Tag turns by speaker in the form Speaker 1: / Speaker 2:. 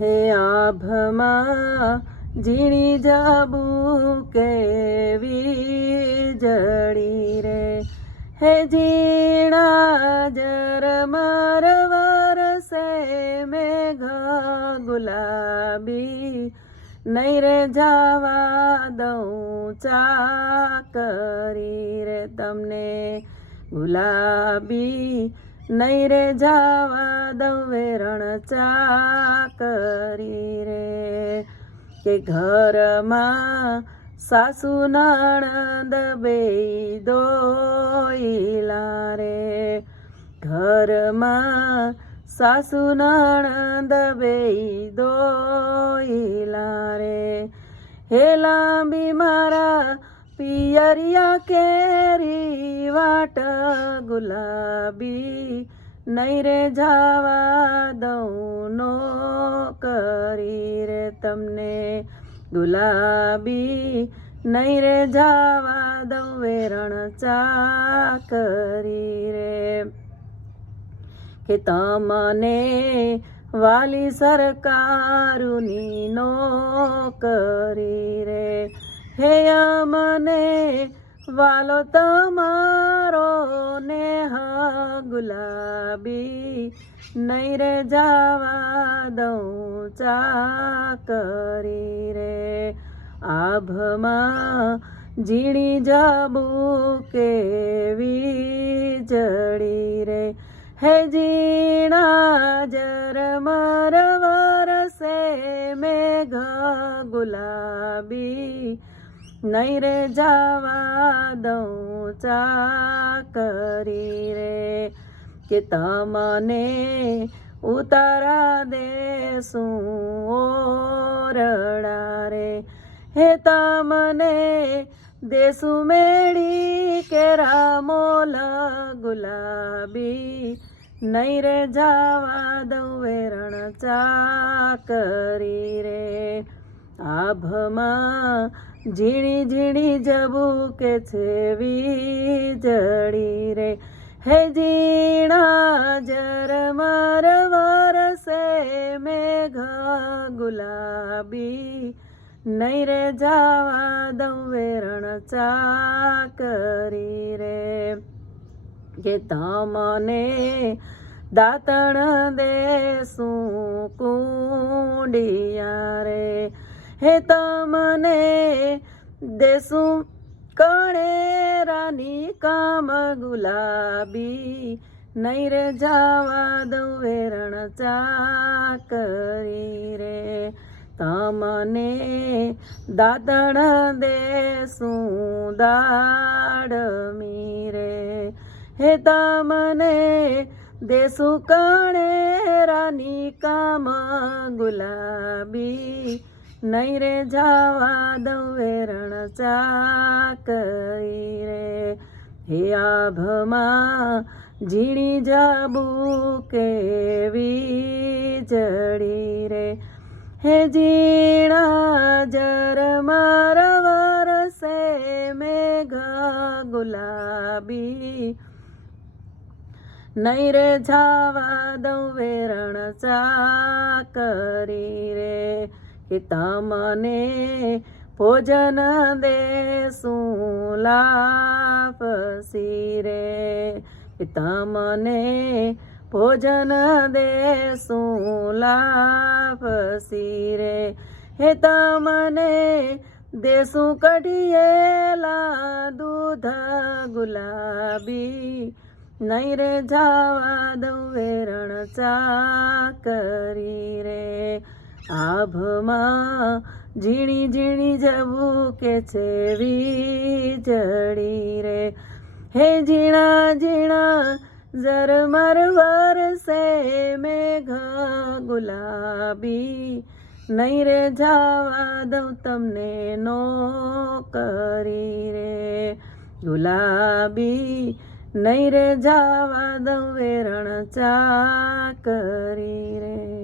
Speaker 1: હે આભમાં, ઝીણી જાબુ કેવી જડી રે. હે ઝીણા જર મારવાર સે મેઘા ગુલાબી નહીં રે જાવા દઉં ચા કરી રે તમને. ગુલાબી નહીં રે જાવા દઉં વેરણ ચા કરી રે. કે ઘરમાં સાસુ નણંદ બે દોઈલા રે. ઘરમાં સાસુ નણંદ બે દોઈલા રે. હે લાંબી મારા પિયરિયા કેરી વાટ ગુલાબી નહીં રે જાવા દઉં નો કરી રે તમને ગુલાબી નહીં રે જાવા દઉં વેરણ ચા કરી રે. કે તમને વાલી સરકારુની નોકરી રે. હે મને વાલો તમારો ને ગુલાબી નહીં રે જાવા દઉં ચા કરી રે. આભમાં ઝીણી જાબુ કેવી જડી રે. હે ઝીણા મારવાર વરસે મેઘ ગુલાબી નહીં રે જવા દઉં ચા કરી રે કે તમને ઉતારા દેશું ઓરડા રે હે તમને દેશું મેળી કે રામોલ ગુલાબી. નહીં રે જવા દઉં વેરણ ચા કરી રે આભમાં ઝીણી ઝીણી જબુ કે છે વીજળી રે. હે ઝીણા જરમર વરસે મેઘા ગુલાબી. નહીં રે જાવા દઉં વેરણ ચા કરી રે. કે તમને દાતણ દેશું કુંડિયા રે. હે તમને દેશું કણેરાની કામ ગુલાબી નહીં રે જાવા દઉં વેરણ ચાકરી રે. તમને દાદણ દેશું દાડમી રે. હે તમને દેશું કણેરાની કામ ગુલાબી નહીં રે જાવા દઉં વેરણ ચા કરી રે. હે આભમાં ઝીણી જાબુ કેવી જડી રે. હે ઝીણા જરમર વરસે મેઘ ગુલાબી. નહીં રે જાવા વેરણ ચા કરી રે. કે તમને ભોજન દેશું લાપસી રે. કે તમને ભોજન દેશું લાપસી રે. હે તમને દેશું કઢિયેલા દૂધ ગુલાબી નહીં રે જાવા દઉં વેરણ ચા કરી રે. આભમાં ઝીણી ઝીણી જવું કે છે વીજળી રે? હે ઝીણા ઝીણા ઝરમર વરસે મેઘ ગુલાબી. નહીં રે જાવા દઉં તમને નો કરી રે. ગુલાબી, નહીં રે જાવા દઉં વેરણ ચા કરી રે.